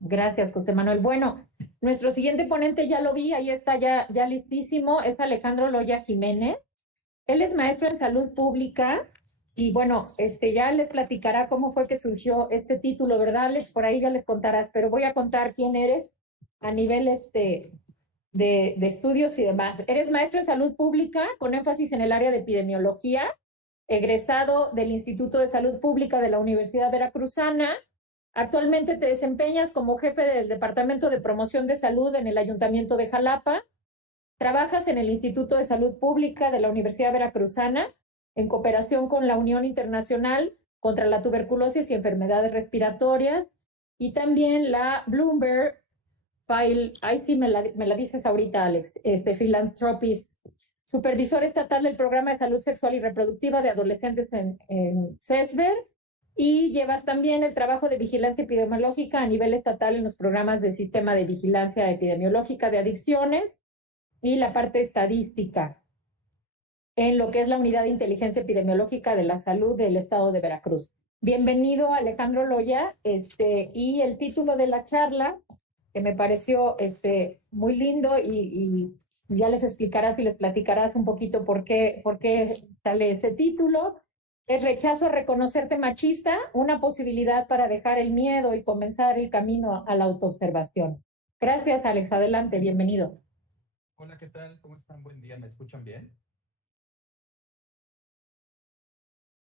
Gracias, José Manuel. Bueno, nuestro siguiente ponente ya lo vi, ahí está ya listísimo, es Alejandro Loya Jiménez. Él es maestro en salud pública y bueno, ya les platicará cómo fue que surgió este título, ¿verdad, Alex? Por ahí ya les contarás, pero voy a contar quién eres a nivel de estudios y demás. Eres maestro en salud pública con énfasis en el área de epidemiología, egresado del Instituto de Salud Pública de la Universidad Veracruzana. Actualmente te desempeñas como jefe del Departamento de Promoción de Salud en el Ayuntamiento de Jalapa. Trabajas en el Instituto de Salud Pública de la Universidad Veracruzana en cooperación con la Unión Internacional contra la Tuberculosis y Enfermedades Respiratorias y también la Bloomberg File, ahí sí me la dices ahorita, Alex, Philanthropist, supervisor estatal del Programa de Salud Sexual y Reproductiva de Adolescentes en CESBER, y llevas también el trabajo de vigilancia epidemiológica a nivel estatal en los programas del Sistema de Vigilancia Epidemiológica de Adicciones y la parte estadística en lo que es la Unidad de Inteligencia Epidemiológica de la Salud del Estado de Veracruz. Bienvenido, Alejandro Loya, y el título de la charla, que me pareció muy lindo y ya les explicarás y les platicarás un poquito por qué sale este título. Es Rechazo a reconocerte machista, una posibilidad para dejar el miedo y comenzar el camino a la autoobservación. Gracias, Alex. Adelante, bienvenido. Hola, ¿qué tal? ¿Cómo están? Buen día. ¿Me escuchan bien?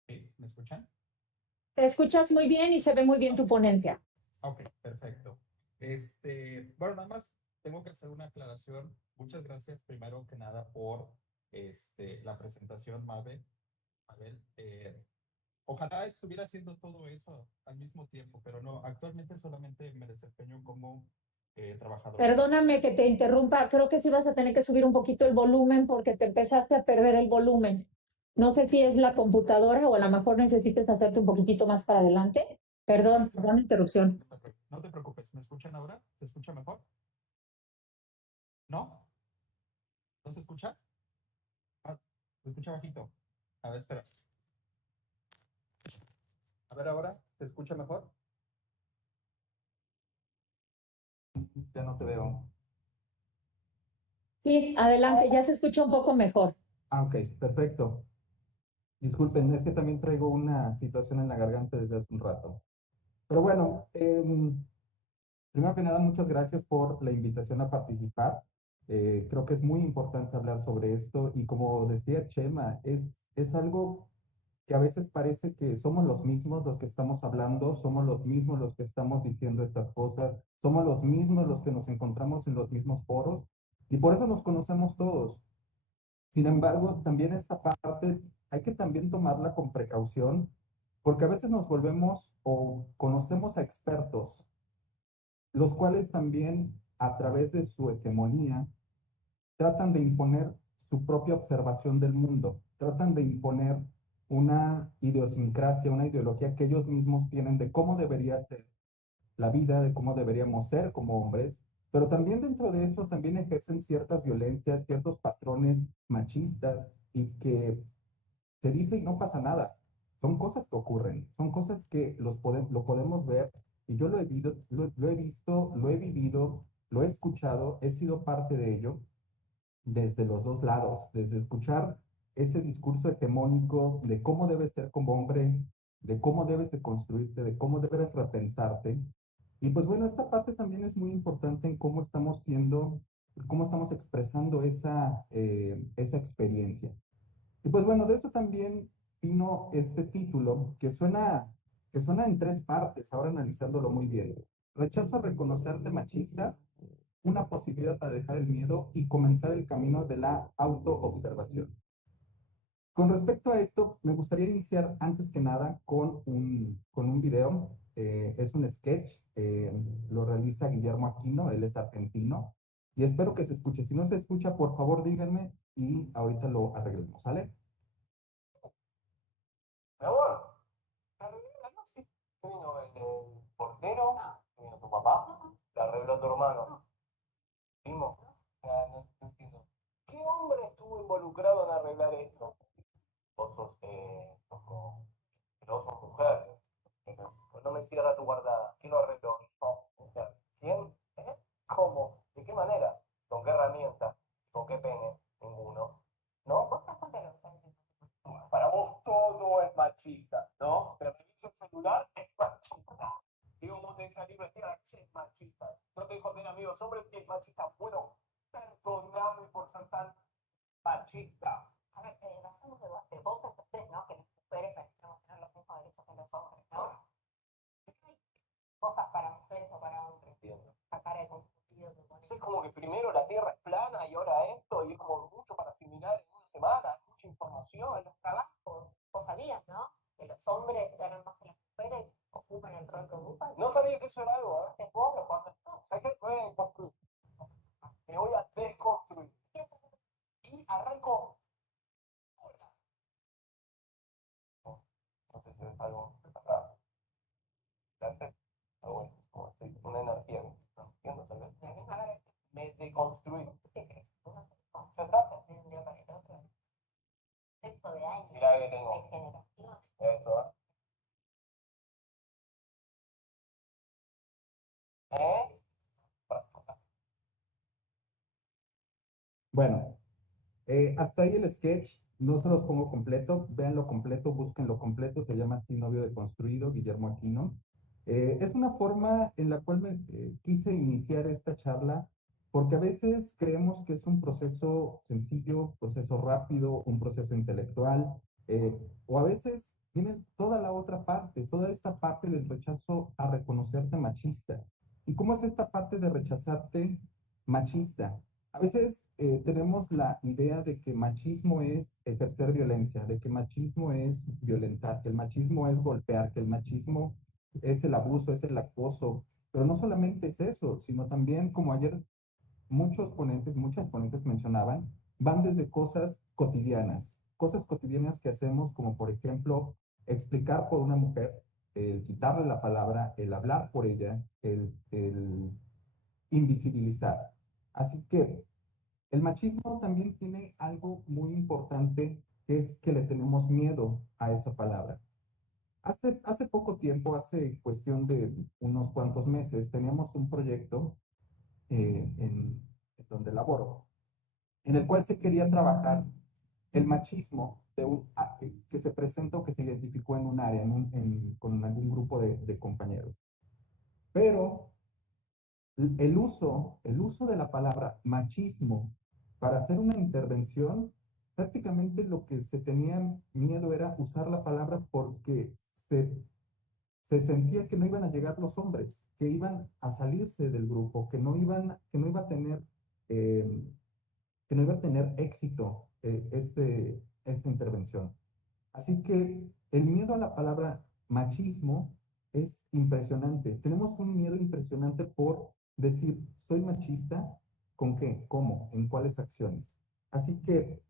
¿Sí? ¿Me escuchan? Te escuchas muy bien y se ve muy bien tu ponencia. Ok, perfecto. Bueno, nada más tengo que hacer una aclaración. Muchas gracias primero que nada por la presentación, Mabel. Ojalá estuviera haciendo todo eso al mismo tiempo, pero no, actualmente solamente me desempeño como trabajador social. Perdóname que te interrumpa, creo que sí vas a tener que subir un poquito el volumen porque te empezaste a perder el volumen. No sé si es la computadora o a lo mejor necesites hacerte un poquitito más para adelante. Perdón la interrupción. No te preocupes, ¿me escuchan ahora? ¿Se escucha mejor? ¿No? ¿No se escucha? Ah, se escucha bajito. A ver, espera. A ver ahora, ¿se escucha mejor? Ya no te veo. Sí, adelante, ya se escucha un poco mejor. Ah, ok, perfecto. Disculpen, es que también traigo una situación en la garganta desde hace un rato. Pero bueno, primero que nada, muchas gracias por la invitación a participar. Creo que es muy importante hablar sobre esto y como decía Chema, es algo que a veces parece que somos los mismos los que estamos hablando, somos los mismos los que estamos diciendo estas cosas, somos los mismos los que nos encontramos en los mismos foros y por eso nos conocemos todos. Sin embargo, también esta parte hay que también tomarla con precaución, porque a veces nos volvemos o conocemos a expertos, los cuales también a través de su hegemonía tratan de imponer su propia observación del mundo, tratan de imponer una idiosincrasia, una ideología que ellos mismos tienen de cómo debería ser la vida, de cómo deberíamos ser como hombres, pero también dentro de eso también ejercen ciertas violencias, ciertos patrones machistas y que se dice y no pasa nada. Son cosas que ocurren, son cosas que lo podemos ver y yo lo he visto, lo he vivido, lo he escuchado, he sido parte de ello desde los dos lados, desde escuchar ese discurso hegemónico de cómo debes ser como hombre, de cómo debes de construirte, de cómo debes repensarte. Y pues bueno, esta parte también es muy importante en cómo estamos siendo, cómo estamos expresando esa experiencia. Y pues bueno, de eso también vino este título que suena en tres partes, ahora analizándolo muy bien. Rechazo a reconocerte machista, una posibilidad para dejar el miedo y comenzar el camino de la autoobservación. Con respecto a esto, me gustaría iniciar antes que nada con un video. Es un sketch, lo realiza Guillermo Aquino, él es argentino, y espero que se escuche. Si no se escucha, por favor díganme y ahorita lo arreglamos, ¿sale? Mi amor, no sé. Vino el portero, vino tu papá, te arregló tu hermano. Primo, no entiendo. ¿Qué hombre estuvo involucrado en arreglar esto? Vos sos mujer. Pues no me cierra tu guardada. ¿Quién lo arregló? No, mujer. esa libre tierra, che, machista. No te joden, amigos hombres, que es machista. Bueno, perdoname por ser tan machista. A ver, bajemos de debate. Vos entendés, ¿no? Que las mujeres merecemos tener los mismos derechos que los hombres, ¿no? Hay cosas para mujeres o para hombres. Entiendo. Sacar de confundido que pone. Es como que primero la tierra es plana y ahora esto, y es como mucho para asimilar en una semana, mucha información. En los trabajos, vos sabías, ¿no? Que los hombres ganan más que las mujeres, ocupan el rol que ocupan. No sabía que eso era algo, ¿eh? Entonces vos lo cuando no. ¿Sabes qué? Me voy a construir. Me voy a desconstruir. Y arranco. Ahora. No sé si es algo preparado. Pero bueno, como estoy, una energía, ¿no? Entiendo, tal vez. Me deconstruí. ¿Qué crees? Uno se Ya está. desconstruye de un día para el otro. Concepto de años, Mirá que de tengo generaciones. esto, ¿eh? Bueno, hasta ahí el sketch. No se los pongo completo. Véanlo completo, búsquenlo completo. Se llama así Novio Deconstruido, Guillermo Aquino. Es una forma en la cual me quise iniciar esta charla, porque a veces creemos que es un proceso sencillo, proceso rápido, un proceso intelectual, o a veces viene toda la otra parte, toda esta parte del rechazo a reconocerte machista. ¿Y cómo es esta parte de rechazarte machista? A veces tenemos la idea de que machismo es ejercer violencia, de que machismo es violentar, que el machismo es golpear, que el machismo es el abuso, es el acoso, pero no solamente es eso, sino también, como ayer muchas ponentes mencionaban, van desde cosas cotidianas que hacemos, como por ejemplo, explicar por una mujer, el quitarle la palabra, el hablar por ella, el invisibilizar. Así que el machismo también tiene algo muy importante, que es que le tenemos miedo a esa palabra. Hace poco tiempo, hace cuestión de unos cuantos meses, teníamos un proyecto en donde laboro, en el cual se quería trabajar el machismo que se presenta o que se identificó en un área, con algún grupo de compañeros. Pero el uso de la palabra machismo para hacer una intervención, prácticamente lo que se tenía miedo era usar la palabra porque se sentía que no iban a llegar los hombres, que iban a salirse del grupo, que no iba a tener, eh, que no iba a tener éxito esta intervención. Así que el miedo a la palabra machismo es impresionante. Tenemos un miedo impresionante por decir, soy machista, ¿con qué? ¿Cómo? ¿En cuáles acciones? Así que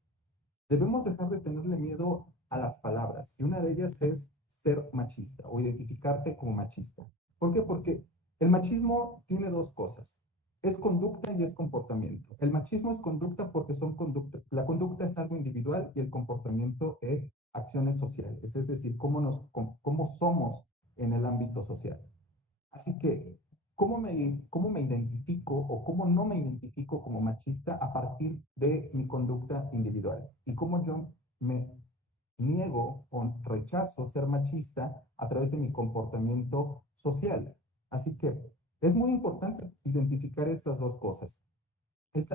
debemos dejar de tenerle miedo a las palabras. Y una de ellas es ser machista o identificarte como machista. ¿Por qué? Porque el machismo tiene dos cosas. Es conducta y es comportamiento. El machismo es conducta porque son conductas. La conducta es algo individual y el comportamiento es acciones sociales. Es decir, cómo somos en el ámbito social. Así que, ¿cómo me identifico o cómo no me identifico como machista a partir de mi conducta individual? Y cómo yo me niego o rechazo ser machista a través de mi comportamiento social. Así que es muy importante identificar estas dos cosas,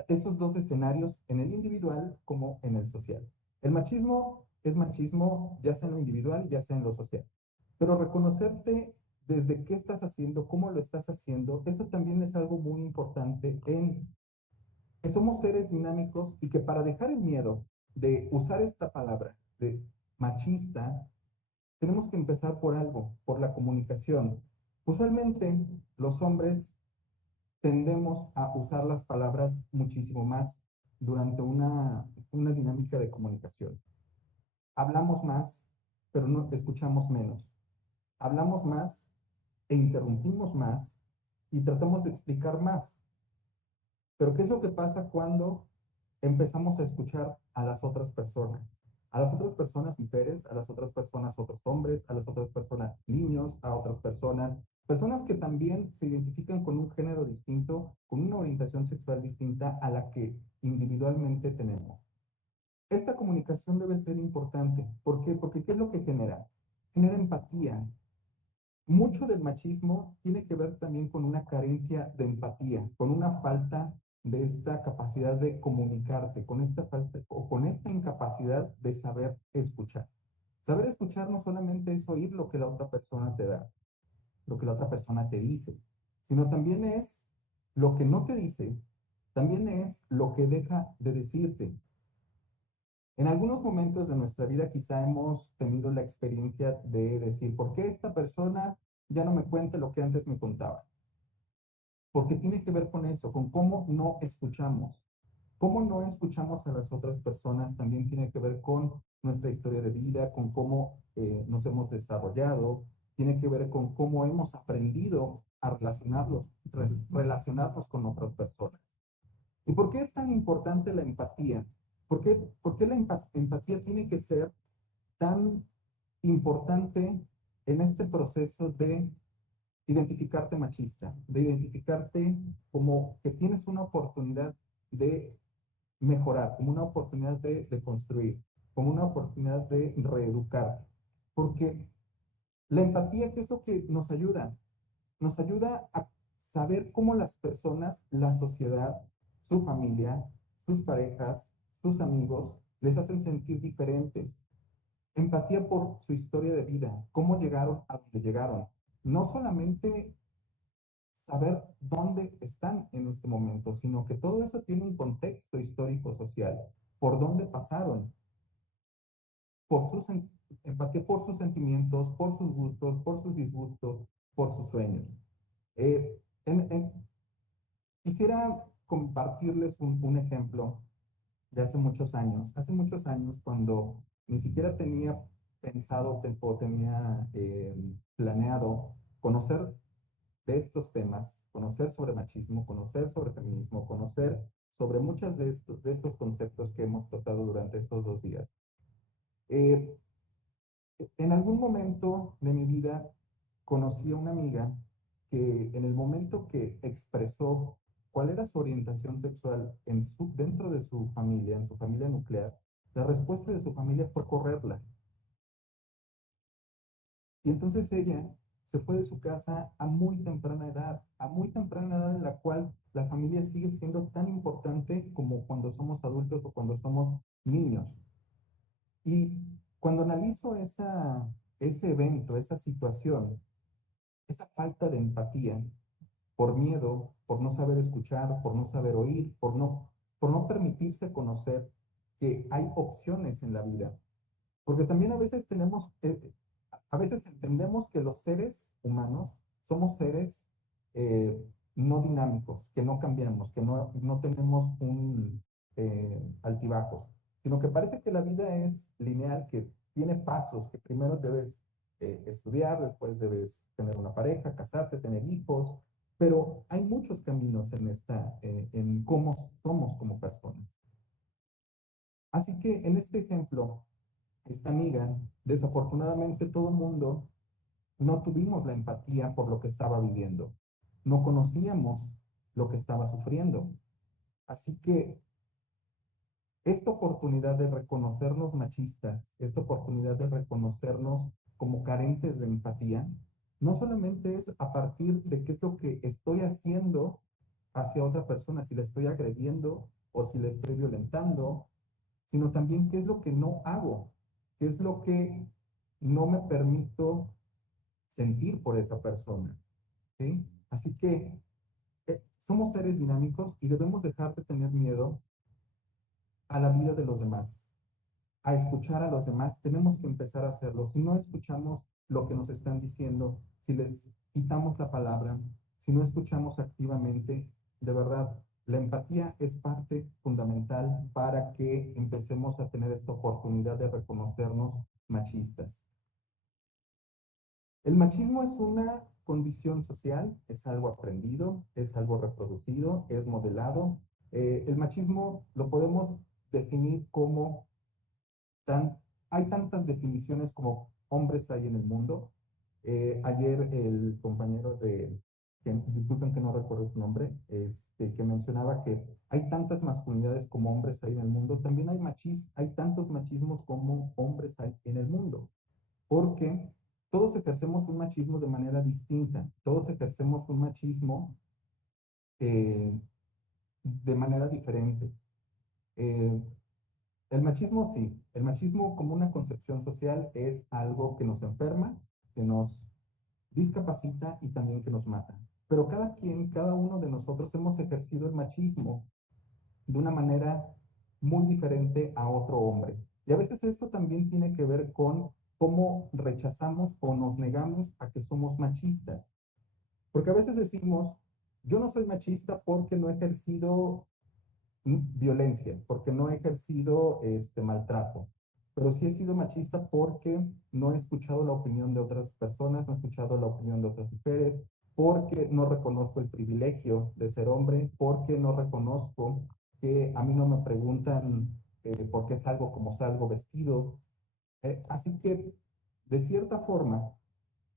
estos dos escenarios en el individual como en el social. El machismo es machismo ya sea en lo individual, ya sea en lo social. Pero reconocerte desde qué estás haciendo, cómo lo estás haciendo, eso también es algo muy importante en que somos seres dinámicos y que para dejar el miedo de usar esta palabra de machista, tenemos que empezar por algo, por la comunicación. Usualmente los hombres tendemos a usar las palabras muchísimo más durante una dinámica de comunicación. Hablamos más, pero no escuchamos menos. Hablamos más e interrumpimos más y tratamos de explicar más. Pero ¿qué es lo que pasa cuando empezamos a escuchar a las otras personas? A las otras personas mujeres, a las otras personas otros hombres, a las otras personas niños, a otras personas que también se identifican con un género distinto, con una orientación sexual distinta a la que individualmente tenemos. Esta comunicación debe ser importante. ¿Por qué? Porque ¿qué es lo que genera? Genera empatía. mucho del machismo tiene que ver también con una carencia de empatía, con una falta de esta capacidad de comunicarte, con esta falta o con esta incapacidad de saber escuchar. Saber escuchar no solamente es oír lo que la otra persona te da, lo que la otra persona te dice, sino también es lo que no te dice, también es lo que deja de decirte. En algunos momentos de nuestra vida quizá hemos tenido la experiencia de decir, ¿por qué esta persona ya no me cuenta lo que antes me contaba? Porque tiene que ver con eso, con cómo no escuchamos. Cómo no escuchamos a las otras personas también tiene que ver con nuestra historia de vida, con cómo nos hemos desarrollado, tiene que ver con cómo hemos aprendido a relacionarnos con otras personas. ¿Y por qué es tan importante la empatía? Por qué la empatía tiene que ser tan importante en este proceso de identificarte machista, de identificarte como que tienes una oportunidad de mejorar, como una oportunidad de construir, como una oportunidad de reeducar? Porque la empatía, ¿qué es lo que nos ayuda? Nos ayuda a saber cómo las personas, la sociedad, su familia, sus parejas, sus amigos, les hacen sentir diferentes. Empatía por su historia de vida, cómo llegaron a donde llegaron. No solamente saber dónde están en este momento, sino que todo eso tiene un contexto histórico social, por dónde pasaron, por sus, empatía por sus sentimientos, por sus gustos, por sus disgustos, por sus sueños. Eh, en, en, quisiera compartirles un ejemplo de hace muchos años. Hace muchos años, cuando ni siquiera tenía pensado o tenía planeado conocer de estos temas, conocer sobre machismo, conocer sobre feminismo, conocer sobre muchos de estos conceptos que hemos tratado durante estos 2 días. Eh, en algún momento de mi vida conocí a una amiga que en el momento que expresó cuál era su orientación sexual dentro de su familia, en su familia nuclear, la respuesta de su familia fue correrla. Y entonces ella se fue de su casa a muy temprana edad en la cual la familia sigue siendo tan importante como cuando somos adultos o cuando somos niños. Y cuando analizo ese evento, esa situación, esa falta de empatía, por miedo, por no saber escuchar, por no saber oír, por no permitirse conocer que hay opciones en la vida. Porque también a veces a veces entendemos que los seres humanos somos seres no dinámicos, que no cambiamos, que no tenemos un altibajos, sino que parece que la vida es lineal, que tiene pasos, que primero debes estudiar, después debes tener una pareja, casarte, tener hijos, pero hay muchos caminos en cómo somos como personas. Así que en este ejemplo, esta amiga, desafortunadamente todo el mundo no tuvimos la empatía por lo que estaba viviendo. No conocíamos lo que estaba sufriendo. Así que esta oportunidad de reconocernos machistas, esta oportunidad de reconocernos como carentes de empatía, no solamente es a partir de qué es lo que estoy haciendo hacia otra persona, si le estoy agrediendo o si le estoy violentando, sino también qué es lo que no hago, qué es lo que no me permito sentir por esa persona, ¿sí? Así que somos seres dinámicos y debemos dejar de tener miedo a la vida de los demás, a escuchar a los demás. Tenemos que empezar a hacerlo. Si no escuchamos lo que nos están diciendo, si les quitamos la palabra, si no escuchamos activamente, de verdad, la empatía es parte fundamental para que empecemos a tener esta oportunidad de reconocernos machistas. El machismo es una condición social, es algo aprendido, es algo reproducido, es modelado. El machismo lo podemos definir como hay tantas definiciones como hombres hay en el mundo. Ayer el compañero disculpen que no recuerdo su nombre, que mencionaba que hay tantas masculinidades como hombres hay en el mundo, también hay tantos machismos como hombres hay en el mundo, porque todos ejercemos un machismo de manera distinta, todos ejercemos un machismo de manera diferente. El machismo sí, el machismo como una concepción social es algo que nos enferma, que nos discapacita y también que nos mata. Pero cada quien, cada uno de nosotros hemos ejercido el machismo de una manera muy diferente a otro hombre. Y a veces esto también tiene que ver con cómo rechazamos o nos negamos a que somos machistas. Porque a veces decimos, yo no soy machista porque no he ejercido violencia, porque no he ejercido maltrato, pero sí he sido machista porque no he escuchado la opinión de otras personas, no he escuchado la opinión de otras mujeres, porque no reconozco el privilegio de ser hombre, porque no reconozco que a mí no me preguntan por qué salgo como salgo vestido. Así que, de cierta forma,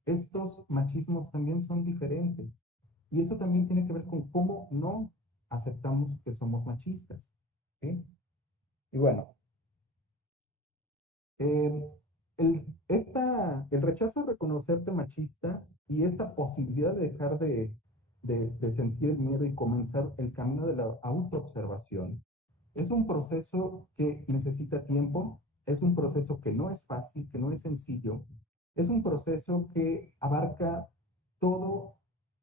estos machismos también son diferentes. Y eso también tiene que ver con cómo no aceptamos que somos machistas. ¿Sí? Y bueno, eh, el rechazo a reconocerte machista y esta posibilidad de dejar de sentir el miedo y comenzar el camino de la autoobservación es un proceso que necesita tiempo, es un proceso que no es fácil, que no es sencillo, es un proceso que abarca todo,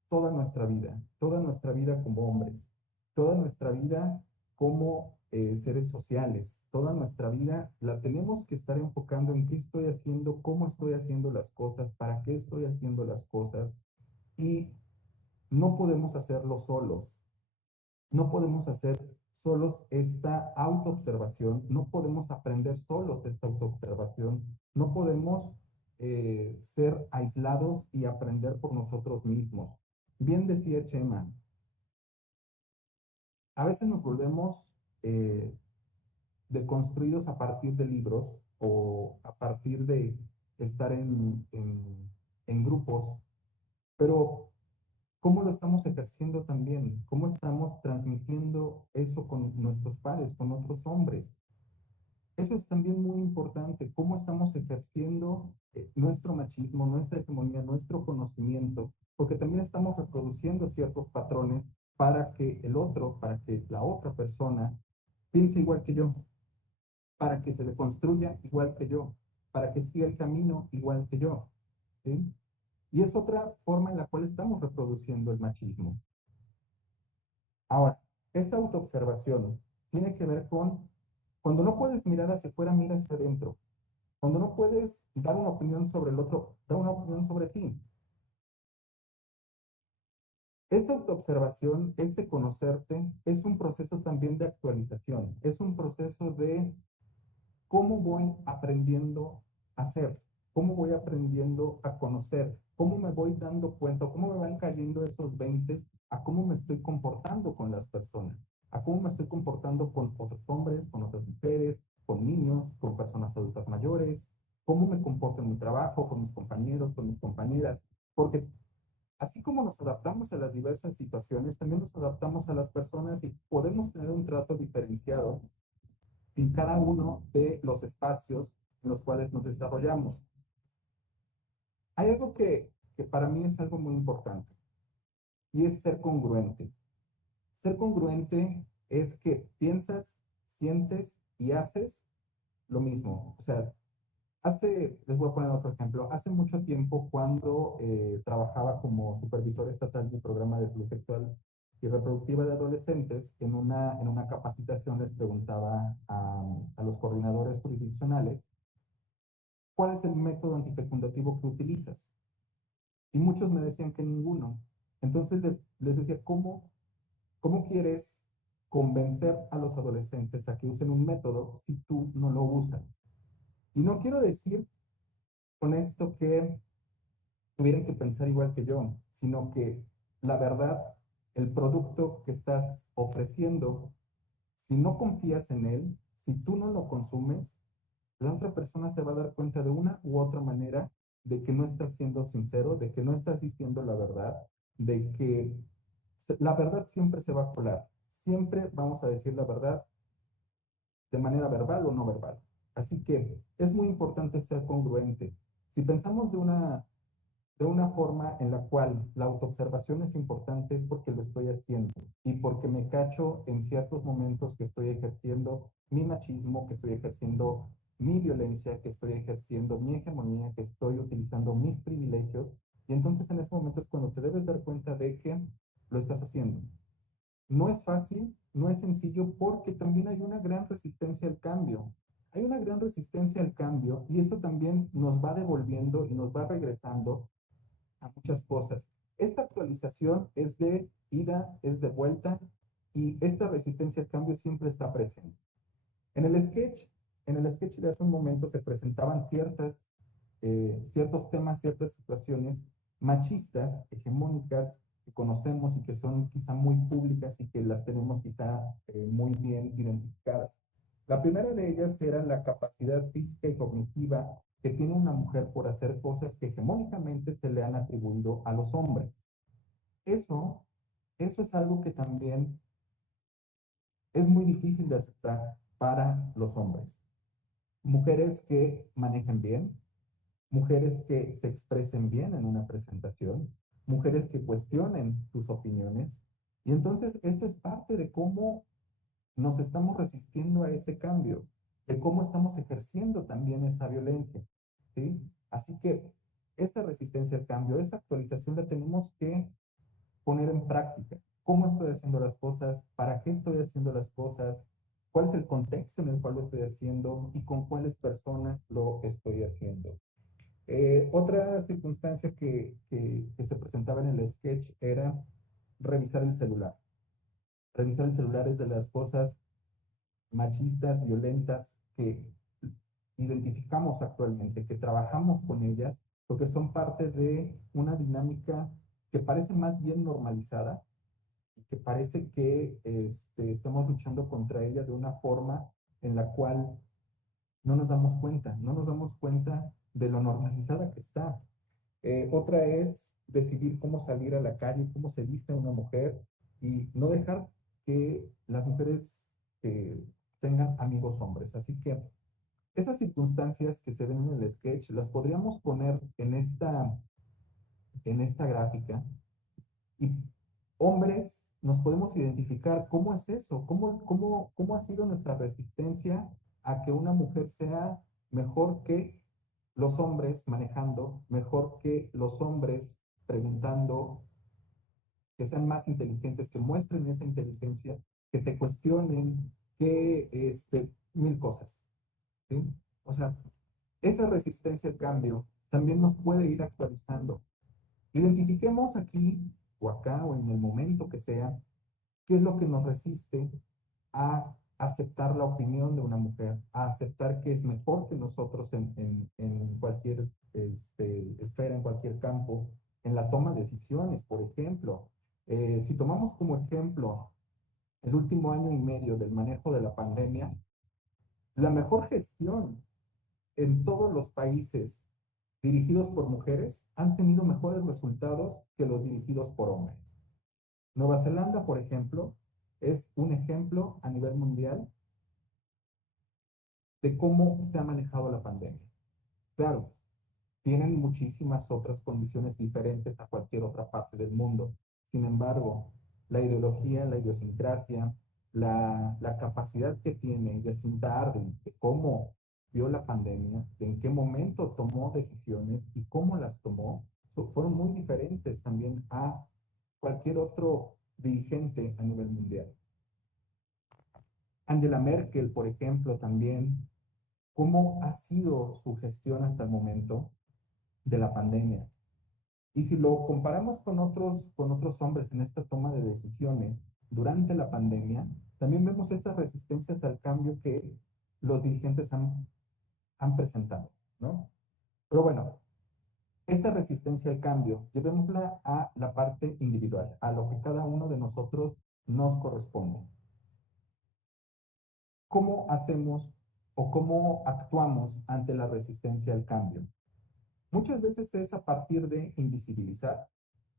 toda nuestra vida como hombres, toda nuestra vida como seres sociales, toda nuestra vida la tenemos que estar enfocando en qué estoy haciendo, cómo estoy haciendo las cosas, para qué estoy haciendo las cosas y no podemos hacerlo solos. No podemos hacer solos esta autoobservación, no podemos aprender solos esta autoobservación, no podemos ser aislados y aprender por nosotros mismos. Bien decía Chema, a veces nos volvemos eh, deconstruidos a partir de libros o a partir de estar en grupos, pero ¿cómo lo estamos ejerciendo también? ¿Cómo estamos transmitiendo eso con nuestros pares, con otros hombres? Eso es también muy importante, cómo estamos ejerciendo nuestro machismo, nuestra hegemonía, nuestro conocimiento, porque también estamos reproduciendo ciertos patrones para que el otro, para que la otra persona piense igual que yo, para que se le construya igual que yo, para que siga el camino igual que yo. ¿Sí? Y es otra forma en la cual estamos reproduciendo el machismo. Ahora, esta autoobservación tiene que ver con cuando no puedes mirar hacia afuera, mira hacia adentro. Cuando no puedes dar una opinión sobre el otro, da una opinión sobre ti. Esta autoobservación, este conocerte, es un proceso también de actualización, es un proceso de cómo voy aprendiendo a ser, cómo voy aprendiendo a conocer, cómo me voy dando cuenta, cómo me van cayendo esos 20 a cómo me estoy comportando con las personas, a cómo me estoy comportando con otros hombres, con otras mujeres, con niños, con personas adultas mayores, cómo me comporto en mi trabajo, con mis compañeros, con mis compañeras, porque así como nos adaptamos a las diversas situaciones, también nos adaptamos a las personas y podemos tener un trato diferenciado en cada uno de los espacios en los cuales nos desarrollamos. Hay algo que para mí es algo muy importante y es ser congruente. Ser congruente es que piensas, sientes y haces lo mismo. O sea, les voy a poner otro ejemplo, hace mucho tiempo cuando trabajaba como supervisor estatal del programa de salud sexual y reproductiva de adolescentes, en una capacitación les preguntaba a los coordinadores jurisdiccionales, ¿cuál es el método antifecundativo que utilizas? Y muchos me decían que ninguno. Entonces les decía, ¿cómo quieres convencer a los adolescentes a que usen un método si tú no lo usas? Y no quiero decir con esto que tuvieran que pensar igual que yo, sino que la verdad, el producto que estás ofreciendo, si no confías en él, si tú no lo consumes, la otra persona se va a dar cuenta de una u otra manera de que no estás siendo sincero, de que no estás diciendo la verdad, de que la verdad siempre se va a colar. Siempre vamos a decir la verdad de manera verbal o no verbal. Así que es muy importante ser congruente. Si pensamos de una forma en la cual la autoobservación es importante es porque lo estoy haciendo y porque me cacho en ciertos momentos que estoy ejerciendo mi machismo, que estoy ejerciendo mi violencia, que estoy ejerciendo mi hegemonía, que estoy utilizando mis privilegios. Y entonces en ese momento es cuando te debes dar cuenta de que lo estás haciendo. No es fácil, no es sencillo, porque también hay una gran resistencia al cambio. Hay una gran resistencia al cambio y eso también nos va devolviendo y nos va regresando a muchas cosas. Esta actualización es de ida, es de vuelta y esta resistencia al cambio siempre está presente. En el sketch, en el sketch de hace un momento se presentaban ciertos temas, ciertas situaciones machistas, hegemónicas, que conocemos y que son quizá muy públicas y que las tenemos quizá muy bien identificadas. La primera de ellas era la capacidad física y cognitiva que tiene una mujer por hacer cosas que hegemónicamente se le han atribuido a los hombres. Eso, eso es algo que también es muy difícil de aceptar para los hombres. Mujeres que manejen bien, mujeres que se expresen bien en una presentación, mujeres que cuestionen sus opiniones. Y entonces esto es parte de cómo nos estamos resistiendo a ese cambio, de cómo estamos ejerciendo también esa violencia, ¿sí? Así que esa resistencia al cambio, esa actualización la tenemos que poner en práctica. ¿Cómo estoy haciendo las cosas? ¿Para qué estoy haciendo las cosas? ¿Cuál es el contexto en el cual lo estoy haciendo? ¿Y con cuáles personas lo estoy haciendo? Otra circunstancia que se presentaba en el sketch era revisar el celular. Revisar el celular es de las cosas machistas, violentas que identificamos actualmente, que trabajamos con ellas, porque son parte de una dinámica que parece más bien normalizada y que parece que estamos luchando contra ella de una forma en la cual no nos damos cuenta de lo normalizada que está. Otra es decidir cómo salir a la calle, cómo se viste una mujer y no dejar que las mujeres tengan amigos hombres. Así que esas circunstancias que se ven en el sketch las podríamos poner en esta gráfica y hombres nos podemos identificar cómo es eso, cómo ha sido nuestra resistencia a que una mujer sea mejor que los hombres manejando, mejor que los hombres preguntando, que sean más inteligentes, que muestren esa inteligencia, que te cuestionen, que mil cosas, ¿sí? O sea, esa resistencia al cambio también nos puede ir actualizando. Identifiquemos aquí o acá o en el momento que sea, qué es lo que nos resiste a aceptar la opinión de una mujer, a aceptar que es mejor que nosotros en cualquier esfera, en cualquier campo, en la toma de decisiones, por ejemplo. Si tomamos como ejemplo el último año y medio del manejo de la pandemia, la mejor gestión en todos los países dirigidos por mujeres han tenido mejores resultados que los dirigidos por hombres. Nueva Zelanda, por ejemplo, es un ejemplo a nivel mundial de cómo se ha manejado la pandemia. Claro, tienen muchísimas otras condiciones diferentes a cualquier otra parte del mundo. Sin embargo, la ideología, la idiosincrasia, la capacidad que tiene Jacinda Ardern de cómo vio la pandemia, de en qué momento tomó decisiones y cómo las tomó, fueron muy diferentes también a cualquier otro dirigente a nivel mundial. Angela Merkel, por ejemplo, también, cómo ha sido su gestión hasta el momento de la pandemia. Y si lo comparamos con otros hombres en esta toma de decisiones durante la pandemia, también vemos esas resistencias al cambio que los dirigentes han presentado, ¿no? Pero bueno, esta resistencia al cambio, llevémosla a la parte individual, a lo que cada uno de nosotros nos corresponde. ¿Cómo hacemos o cómo actuamos ante la resistencia al cambio? Muchas veces es a partir de invisibilizar,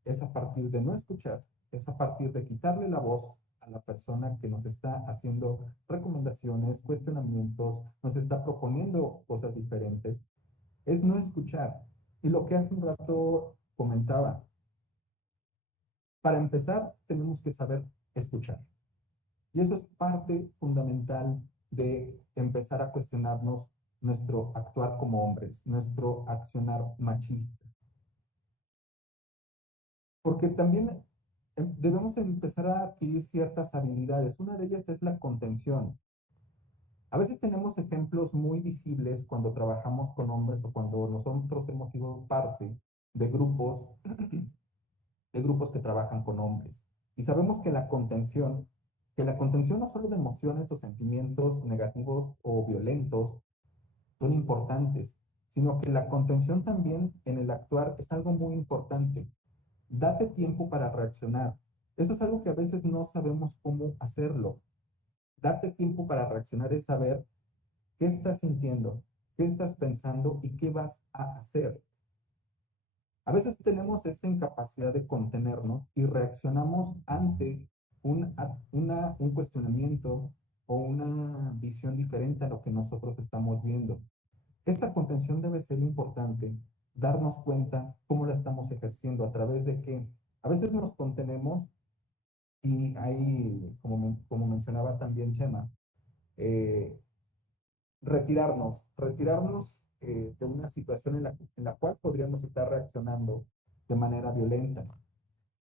es a partir de no escuchar, es a partir de quitarle la voz a la persona que nos está haciendo recomendaciones, cuestionamientos, nos está proponiendo cosas diferentes, es no escuchar. Y lo que hace un rato comentaba, para empezar tenemos que saber escuchar. Y eso es parte fundamental de empezar a cuestionarnos nuestro actuar como hombres, nuestro accionar machista. Porque también debemos empezar a adquirir ciertas habilidades. Una de ellas es la contención. A veces tenemos ejemplos muy visibles cuando trabajamos con hombres o cuando nosotros hemos sido parte de grupos que trabajan con hombres. Y sabemos que la contención no solo de emociones o sentimientos negativos o violentos son importantes, sino que la contención también en el actuar es algo muy importante. Date tiempo para reaccionar. Eso es algo que a veces no sabemos cómo hacerlo. Date tiempo para reaccionar es saber qué estás sintiendo, qué estás pensando y qué vas a hacer. A veces tenemos esta incapacidad de contenernos y reaccionamos ante un cuestionamiento o una visión diferente a lo que nosotros estamos viendo. Esta contención debe ser importante, darnos cuenta cómo la estamos ejerciendo, a través de que a veces nos contenemos y hay, como mencionaba también Chema, eh, retirarnos de una situación en la cual podríamos estar reaccionando de manera violenta.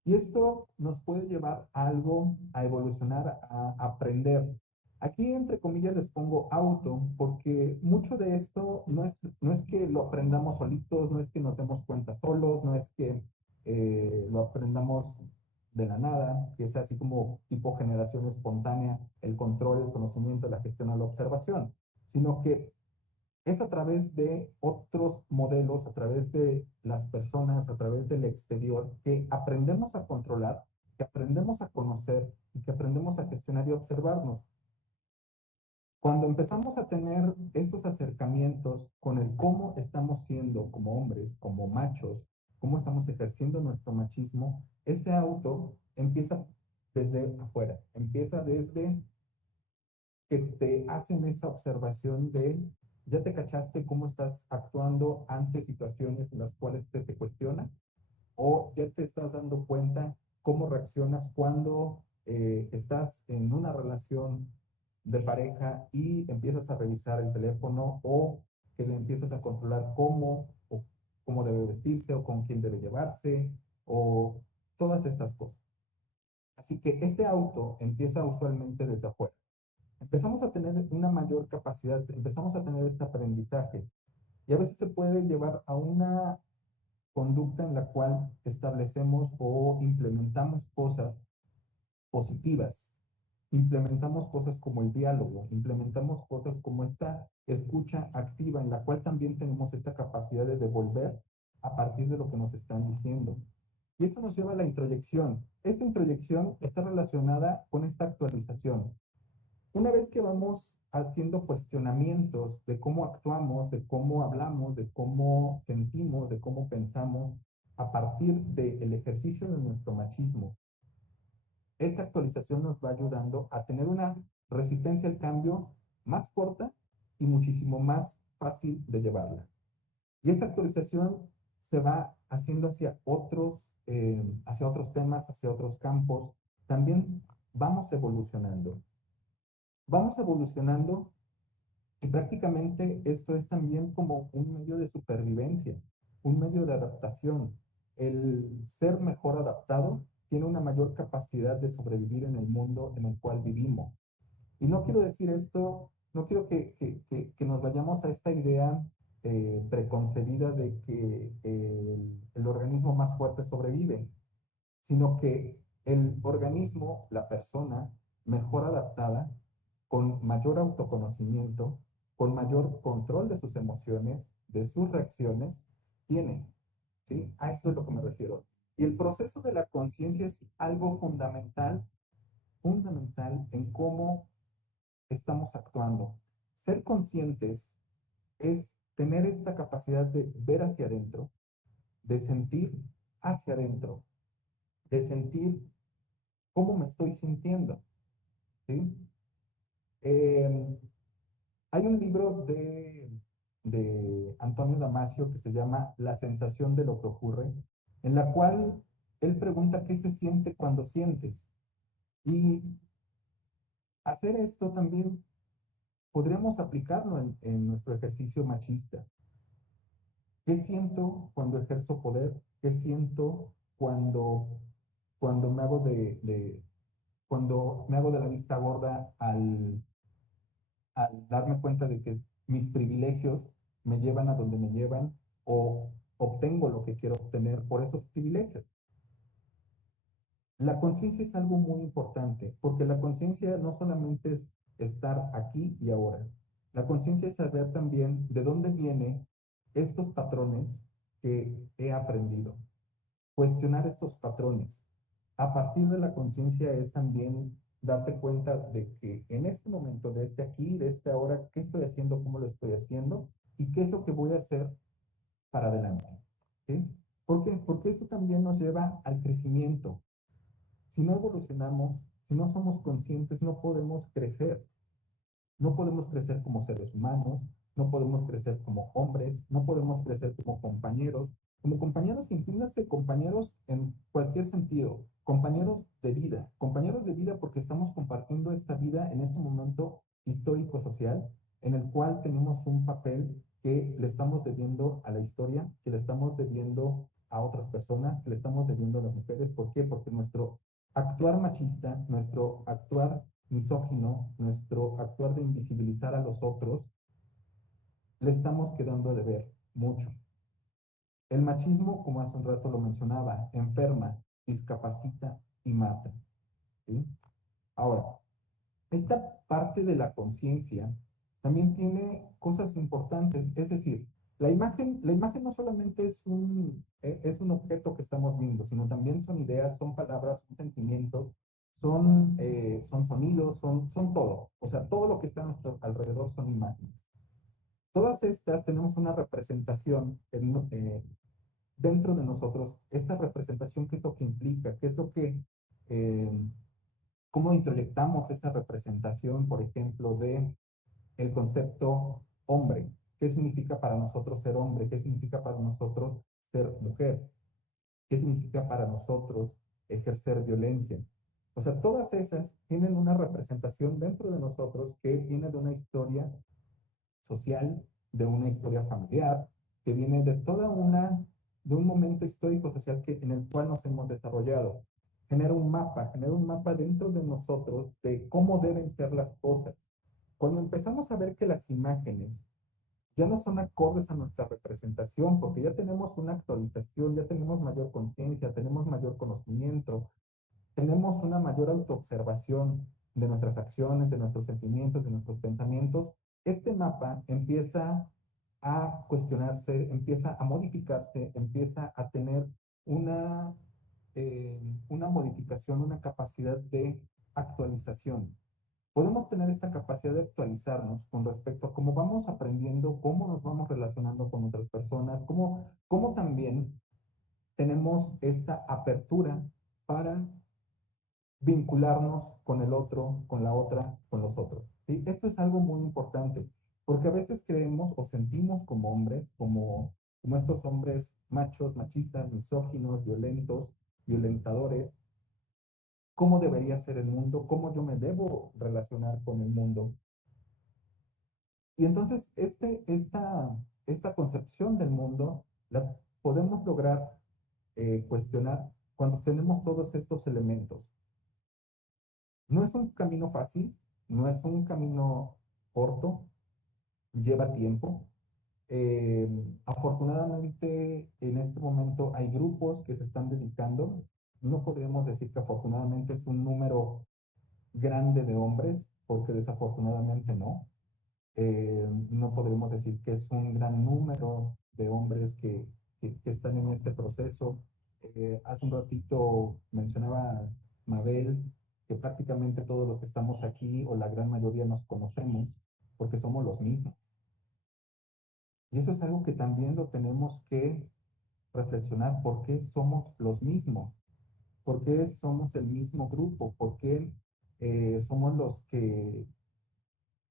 Y esto nos puede llevar a algo, a evolucionar, a aprender. Aquí, entre comillas, les pongo auto, porque mucho de esto no es que lo aprendamos solitos, no es que nos demos cuenta solos, no es que lo aprendamos de la nada, que es así como tipo generación espontánea, el control, el conocimiento, la gestión o la observación, sino que es a través de otros modelos, a través de las personas, a través del exterior, que aprendemos a controlar, que aprendemos a conocer y que aprendemos a gestionar y observarnos. Cuando empezamos a tener estos acercamientos con el cómo estamos siendo como hombres, como machos, cómo estamos ejerciendo nuestro machismo, ese auto empieza desde afuera, empieza desde que te hacen esa observación de, ya te cachaste cómo estás actuando ante situaciones en las cuales te cuestionan, o ya te estás dando cuenta cómo reaccionas cuando estás en una relación de pareja y empiezas a revisar el teléfono, o que le empiezas a controlar cómo debe vestirse o con quién debe llevarse o todas estas cosas. Así que ese auto empieza usualmente desde afuera. Empezamos a tener una mayor capacidad, empezamos a tener este aprendizaje y a veces se puede llevar a una conducta en la cual establecemos o implementamos cosas positivas, implementamos cosas como el diálogo, implementamos cosas como esta escucha activa en la cual también tenemos esta capacidad de devolver a partir de lo que nos están diciendo. Y esto nos lleva a la introyección. Esta introyección está relacionada con esta actualización. Una vez que vamos haciendo cuestionamientos de cómo actuamos, de cómo hablamos, de cómo sentimos, de cómo pensamos, a partir del ejercicio de nuestro machismo, esta actualización nos va ayudando a tener una resistencia al cambio más corta y muchísimo más fácil de llevarla. Y esta actualización se va haciendo hacia otros temas, hacia otros campos. También vamos evolucionando. Vamos evolucionando y prácticamente esto es también como un medio de supervivencia, un medio de adaptación. El ser mejor adaptado tiene una mayor capacidad de sobrevivir en el mundo en el cual vivimos. Y no quiero decir esto, no quiero que nos vayamos a esta idea preconcebida de que el organismo más fuerte sobrevive, sino que el organismo, la persona mejor adaptada, con mayor autoconocimiento, con mayor control de sus emociones, de sus reacciones, tiene. ¿Sí? A eso es lo que me refiero. Y el proceso de la conciencia es algo fundamental, fundamental en cómo estamos actuando. Ser conscientes es tener esta capacidad de ver hacia adentro, de sentir hacia adentro, de sentir cómo me estoy sintiendo. ¿Sí? Eh, Hay un libro de Antonio Damasio que se llama La sensación de lo que ocurre, en la cual él pregunta qué se siente cuando sientes. Y hacer esto también podríamos aplicarlo en nuestro ejercicio machista. ¿Qué siento cuando ejerzo poder? ¿Qué siento cuando, cuando me hago cuando me hago de la vista gorda al darme cuenta de que mis privilegios me llevan a donde me llevan o obtengo lo que quiero obtener por esos privilegios? La conciencia es algo muy importante, porque la conciencia no solamente es estar aquí y ahora. La conciencia es saber también de dónde vienen estos patrones que he aprendido. Cuestionar estos patrones. A partir de la conciencia es también darte cuenta de que en este momento, de este aquí, de este ahora, qué estoy haciendo, cómo lo estoy haciendo y qué es lo que voy a hacer para adelante. ¿Sí? ¿Por qué? Porque eso también nos lleva al crecimiento. Si no evolucionamos, si no somos conscientes, no podemos crecer. No podemos crecer como seres humanos, no podemos crecer como hombres, no podemos crecer como compañeros, entiéndase compañeros en cualquier sentido, compañeros de vida porque estamos compartiendo esta vida en este momento histórico social en el cual tenemos un papel que le estamos debiendo a la historia, que le estamos debiendo a otras personas, que le estamos debiendo a las mujeres. ¿Por qué? Porque nuestro actuar machista, nuestro actuar misógino, nuestro actuar de invisibilizar a los otros, le estamos quedando a deber mucho. El machismo, como hace un rato lo mencionaba, enferma, discapacita y mata. ¿Sí? Ahora, esta parte de la conciencia también tiene cosas importantes, es decir, la imagen no solamente es un objeto que estamos viendo, sino también son ideas, son palabras, son sentimientos, son sonidos, son todo. O sea, todo lo que está a nuestro alrededor son imágenes. Todas estas tenemos una representación dentro de nosotros. Esta representación, ¿qué es lo que implica? ¿Qué es lo que, eh, cómo intelectamos esa representación, por ejemplo, de el concepto hombre? ¿Qué significa para nosotros ser hombre? ¿Qué significa para nosotros ser mujer? ¿Qué significa para nosotros ejercer violencia? O sea, todas esas tienen una representación dentro de nosotros que viene de una historia social, de una historia familiar, que viene de un momento histórico social en el cual nos hemos desarrollado. Genera un mapa dentro de nosotros de cómo deben ser las cosas. Cuando empezamos a ver que las imágenes ya no son acordes a nuestra representación, porque ya tenemos una actualización, ya tenemos mayor conciencia, tenemos mayor conocimiento, tenemos una mayor autoobservación de nuestras acciones, de nuestros sentimientos, de nuestros pensamientos. Este mapa empieza a cuestionarse, empieza a modificarse, empieza a tener una, eh, una modificación, una capacidad de actualización. Podemos tener esta capacidad de actualizarnos con respecto a cómo vamos aprendiendo, cómo nos vamos relacionando con otras personas, cómo también tenemos esta apertura para vincularnos con el otro, con la otra, con los otros. ¿Sí? Esto es algo muy importante, porque a veces creemos o sentimos como hombres, como estos hombres machos, machistas, misóginos, violentos, violentadores, cómo debería ser el mundo, cómo yo me debo relacionar con el mundo. Y entonces esta concepción del mundo la podemos lograr cuestionar cuando tenemos todos estos elementos. No es un camino fácil, no es un camino corto, lleva tiempo. Eh, Afortunadamente, en este momento hay grupos que se están dedicando. No podríamos decir que afortunadamente es un número grande de hombres, porque desafortunadamente no. No podremos decir que es un gran número de hombres que están en este proceso. Hace un ratito mencionaba Mabel que prácticamente todos los que estamos aquí, o la gran mayoría, nos conocemos porque somos los mismos. Y eso es algo que también lo tenemos que reflexionar. ¿Por qué somos los mismos? ¿Por qué somos el mismo grupo? ¿Por qué somos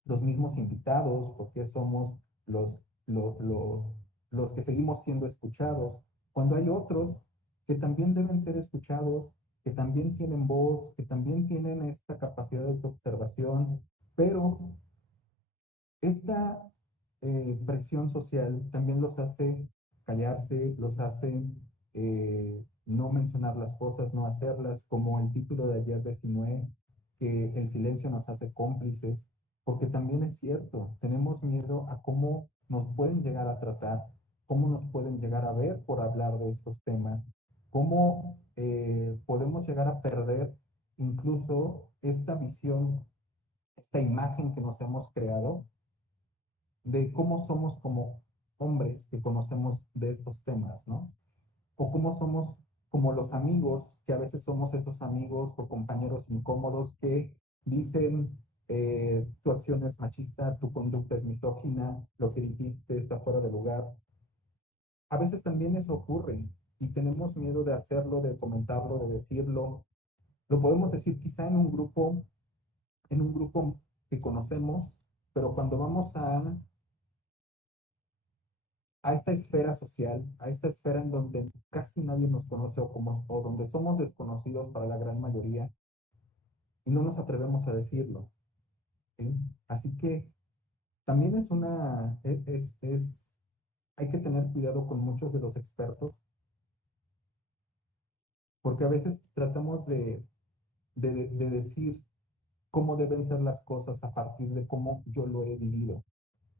los mismos invitados? ¿Por qué somos los, lo- los que seguimos siendo escuchados? Cuando hay otros que también deben ser escuchados, que también tienen voz, que también tienen esta capacidad de autoobservación, pero esta presión social también los hace callarse, los hace no mencionar las cosas, no hacerlas, como el título de ayer de Sinué, que el silencio nos hace cómplices, porque también es cierto, tenemos miedo a cómo nos pueden llegar a tratar, cómo nos pueden llegar a ver por hablar de estos temas, cómo podemos llegar a perder incluso esta visión, esta imagen que nos hemos creado de cómo somos como hombres que conocemos de estos temas, ¿no? O cómo somos como los amigos, que a veces somos esos amigos o compañeros incómodos que dicen, tu acción es machista, tu conducta es misógina, lo que dijiste está fuera de lugar. A veces también eso ocurre y tenemos miedo de hacerlo, de comentarlo, de decirlo. Lo podemos decir quizá en un grupo que conocemos, pero cuando vamos a esta esfera social, a esta esfera en donde casi nadie nos conoce o donde somos desconocidos para la gran mayoría y no nos atrevemos a decirlo. ¿Sí? Así que también hay que tener cuidado con muchos de los expertos, porque a veces tratamos de decir cómo deben ser las cosas a partir de cómo yo lo he vivido,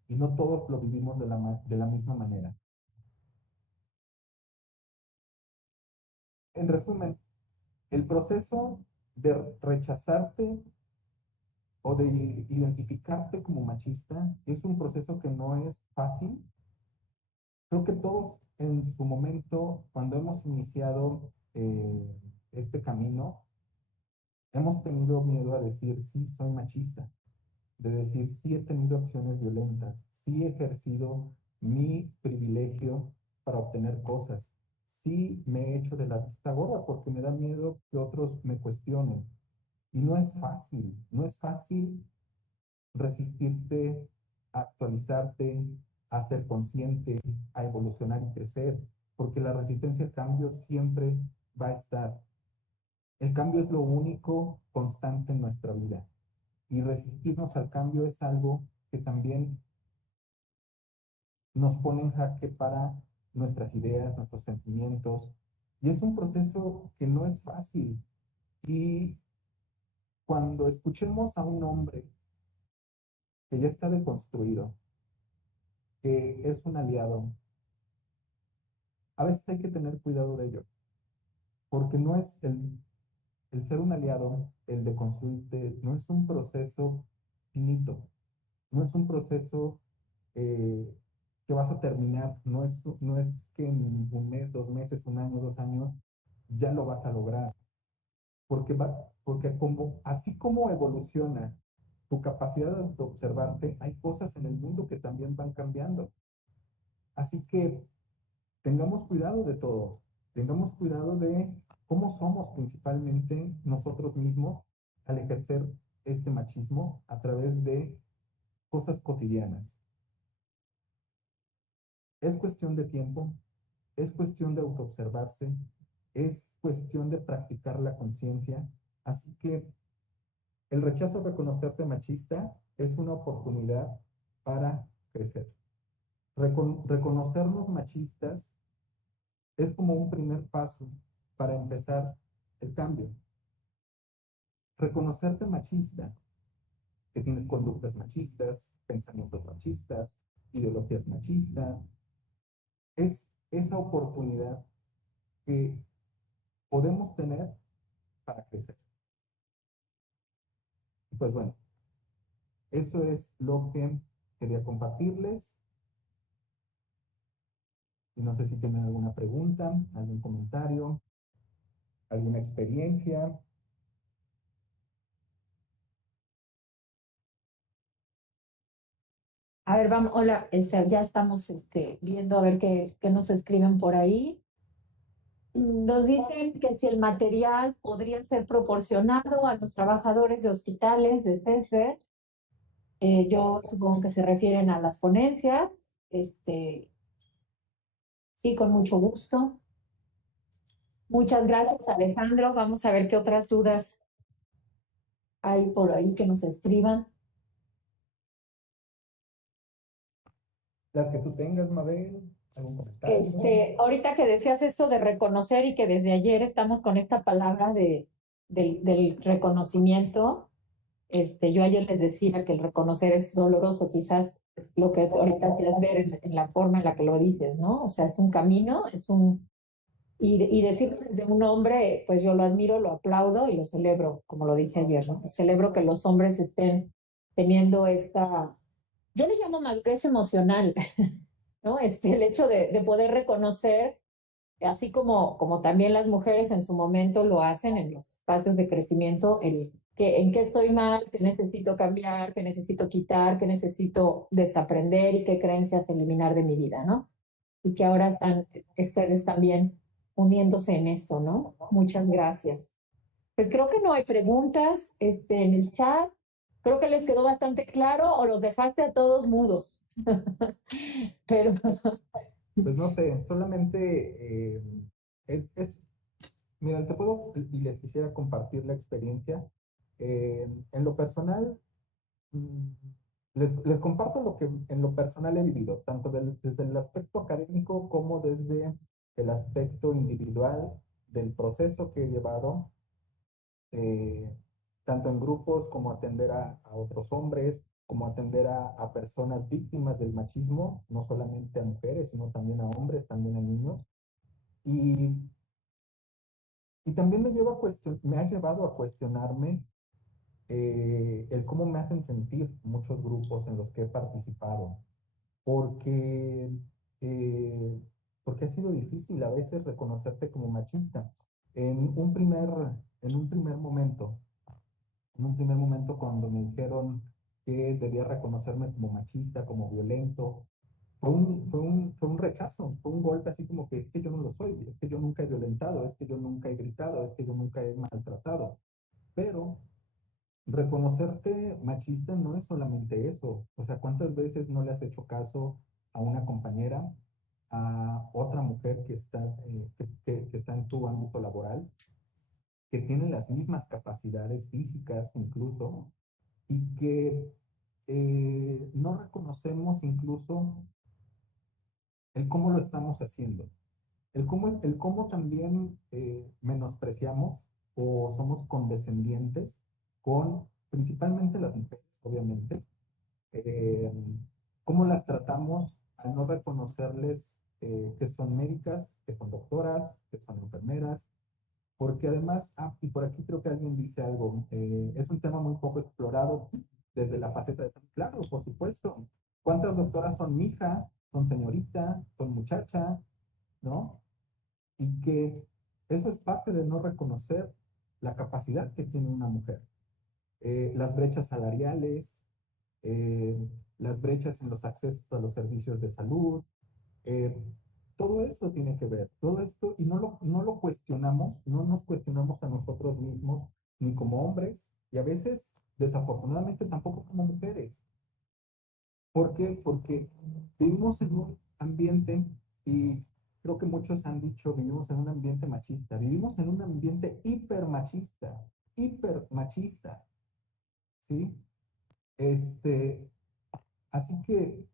y no todos lo vivimos de la misma manera. En resumen, el proceso de rechazarte o de identificarte como machista es un proceso que no es fácil. Creo que todos en su momento, cuando hemos iniciado este camino, hemos tenido miedo a decir sí, soy machista, de decir sí he tenido acciones violentas, sí he ejercido mi privilegio para obtener cosas, sí me he hecho de la vista gorda porque me da miedo que otros me cuestionen. Y no es fácil, no es fácil resistirte a actualizarte, a ser consciente, a evolucionar y crecer, porque la resistencia al cambio siempre va a estar. El cambio es lo único constante en nuestra vida y resistirnos al cambio es algo que también nos pone en jaque para nuestras ideas, nuestros sentimientos, y es un proceso que no es fácil. Y cuando escuchemos a un hombre que ya está deconstruido, que es un aliado, a veces hay que tener cuidado de ello, porque no es el ser un aliado, el de construirte, no es un proceso finito, no es un proceso que vas a terminar, no es que en un mes, 2 meses, un año, 2 años, ya lo vas a lograr, porque así como evoluciona tu capacidad de observarte, hay cosas en el mundo que también van cambiando. Así que tengamos cuidado de todo, tengamos cuidado de cómo somos principalmente nosotros mismos al ejercer este machismo a través de cosas cotidianas. Es cuestión de tiempo, es cuestión de autoobservarse, es cuestión de practicar la conciencia, así que el rechazo a reconocerte machista es una oportunidad para crecer. Reconocernos machistas es como un primer paso para empezar el cambio. Reconocerte machista, que tienes conductas machistas, pensamientos machistas, ideologías machistas, es esa oportunidad que podemos tener para crecer. Y pues bueno, eso es lo que quería compartirles. Y no sé si tienen alguna pregunta, algún comentario, alguna experiencia. A ver, vamos, hola, ya estamos viendo a ver qué nos escriben por ahí. Nos dicen que si el material podría ser proporcionado a los trabajadores de hospitales de CESFER, yo supongo que se refieren a las ponencias, sí, con mucho gusto. Muchas gracias, Alejandro. Vamos a ver qué otras dudas hay por ahí que nos escriban. Las que tú tengas, Mabel, algún comentario. Ahorita que decías esto de reconocer y que desde ayer estamos con esta palabra del reconocimiento, yo ayer les decía que el reconocer es doloroso, quizás es lo que ahorita hacías ver en la forma en la que lo dices, ¿no? O sea, es un camino, y decirlo desde un hombre, pues yo lo admiro, lo aplaudo y lo celebro, como lo dije ayer, ¿no? Celebro que los hombres estén teniendo yo le llamo madurez emocional, ¿no? El hecho de poder reconocer, así como también las mujeres en su momento lo hacen en los espacios de crecimiento, en qué estoy mal, qué necesito cambiar, qué necesito quitar, qué necesito desaprender y qué creencias eliminar de mi vida, ¿no? Y que ahora están ustedes también uniéndose en esto, ¿no? Muchas gracias. Pues creo que no hay preguntas en el chat. Creo que les quedó bastante claro o los dejaste a todos mudos. Pero Pues no sé, solamente mira, te puedo y les quisiera compartir la experiencia. En lo personal, mm, les comparto lo que en lo personal he vivido, tanto desde el aspecto académico como desde el aspecto individual del proceso que he llevado, eh, tanto en grupos como atender a otros hombres, como atender a personas víctimas del machismo, no solamente a mujeres, sino también a hombres, también a niños. Y, y también me ha llevado a cuestionarme el cómo me hacen sentir muchos grupos en los que he participado, porque, eh, porque ha sido difícil a veces reconocerte como machista. En un primer, en un primer momento, en un primer momento cuando me dijeron que debía reconocerme como machista, como violento, fue un rechazo, fue un golpe así como que es que yo no lo soy, es que yo nunca he violentado, es que yo nunca he gritado, es que yo nunca he maltratado. Pero reconocerte machista no es solamente eso. O sea, ¿cuántas veces no le has hecho caso a una compañera, a otra mujer que está en tu ámbito laboral, que tiene las mismas capacidades físicas incluso, y que no reconocemos incluso el cómo lo estamos haciendo? El cómo también menospreciamos o somos condescendientes con principalmente las mujeres, obviamente, eh, cómo las tratamos al no reconocerles que son médicas, que son doctoras, que son enfermeras, porque además, y por aquí creo que alguien dice algo, es un tema muy poco explorado desde la faceta de salud. Claro, por supuesto. ¿Cuántas doctoras son mija, son señorita, son muchacha, ¿no? Y que eso es parte de no reconocer la capacidad que tiene una mujer. Las brechas salariales, eh, las brechas en los accesos a los servicios de salud, eh, todo eso tiene que ver, todo esto, y no lo cuestionamos, no nos cuestionamos a nosotros mismos, ni como hombres, y a veces, desafortunadamente, tampoco como mujeres. ¿Por qué? Porque vivimos en un ambiente, y creo que muchos han dicho, vivimos en un ambiente machista, vivimos en un ambiente hiper machista, ¿sí? Este, así que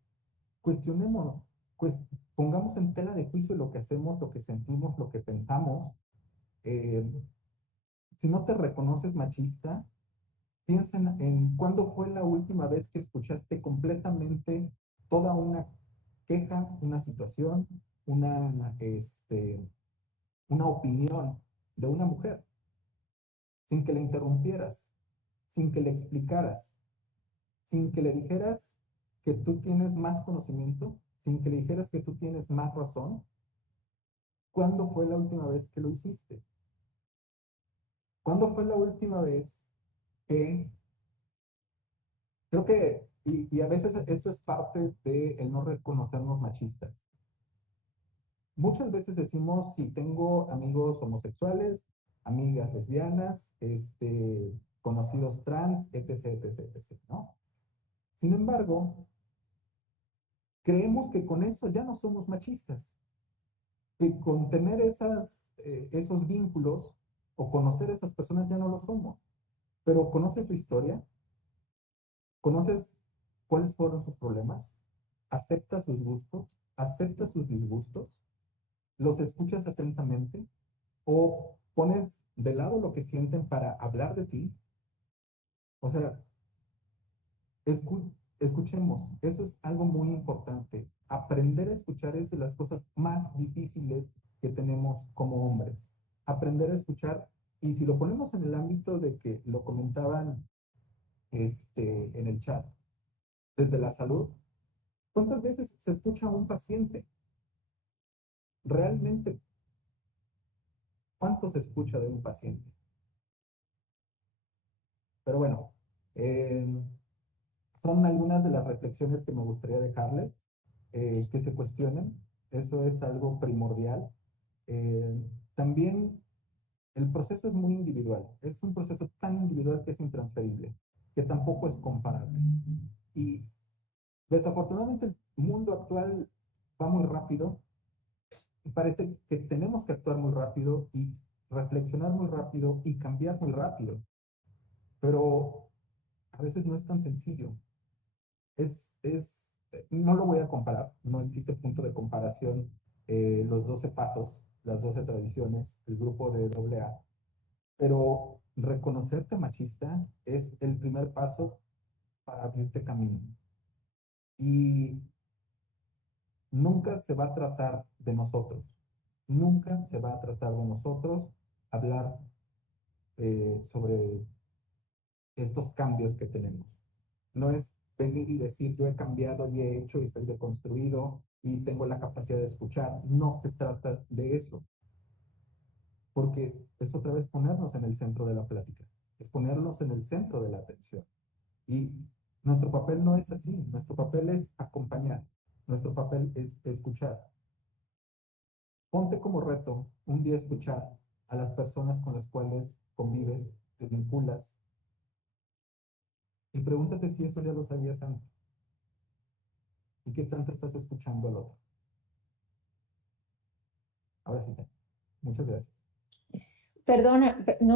cuestionémonos, pues pongamos en tela de juicio lo que hacemos, lo que sentimos, lo que pensamos. Eh, si no te reconoces machista, piensa en cuándo fue la última vez que escuchaste completamente toda una queja, una situación, una opinión de una mujer, sin que le interrumpieras, sin que le explicaras, sin que le dijeras que tú tienes más conocimiento, sin que le dijeras que tú tienes más razón. ¿Cuándo fue la última vez que lo hiciste? ¿Cuándo fue la última vez que, creo que, y a veces esto es parte de el no reconocernos machistas? Muchas veces decimos, si tengo amigos homosexuales, amigas lesbianas, conocidos trans, etc., etc., etc., ¿no? Sin embargo, creemos que con eso ya no somos machistas. que con tener esos vínculos o conocer a esas personas ya no lo somos, pero conoces su historia, conoces cuáles fueron sus problemas, aceptas sus gustos, aceptas sus disgustos, los escuchas atentamente o pones de lado lo que sienten para hablar de ti. O sea, escuchemos, eso es algo muy importante. Aprender a escuchar es de las cosas más difíciles que tenemos como hombres. Aprender a escuchar, y si lo ponemos en el ámbito de que lo comentaban en el chat, desde la salud, ¿cuántas veces se escucha a un paciente? Realmente, ¿cuánto se escucha de un paciente? Pero bueno, eh, son algunas de las reflexiones que me gustaría dejarles, que se cuestionen. Eso es algo primordial. Eh, También el proceso es muy individual. Es un proceso tan individual que es intransferible, que tampoco es comparable. Y desafortunadamente el mundo actual va muy rápido y parece que tenemos que actuar muy rápido y reflexionar muy rápido y cambiar muy rápido. Pero a veces no es tan sencillo. No lo voy a comparar, no existe punto de comparación, los 12 pasos, las 12 tradiciones, el grupo de AA, pero reconocerte machista es el primer paso para abrirte camino. Y nunca se va a tratar de nosotros, nunca se va a tratar de nosotros hablar sobre estos cambios que tenemos. No es venir y decir yo he cambiado y he hecho y estoy deconstruido y tengo la capacidad de escuchar. No se trata de eso, porque es otra vez ponernos en el centro de la plática, es ponernos en el centro de la atención. Y nuestro papel no es así, nuestro papel es acompañar, nuestro papel es escuchar. Ponte como reto un día escuchar a las personas con las cuales convives, te vinculas, y pregúntate si eso ya lo sabías antes y qué tanto estás escuchando al otro. Ahora sí, muchas gracias. Perdona, no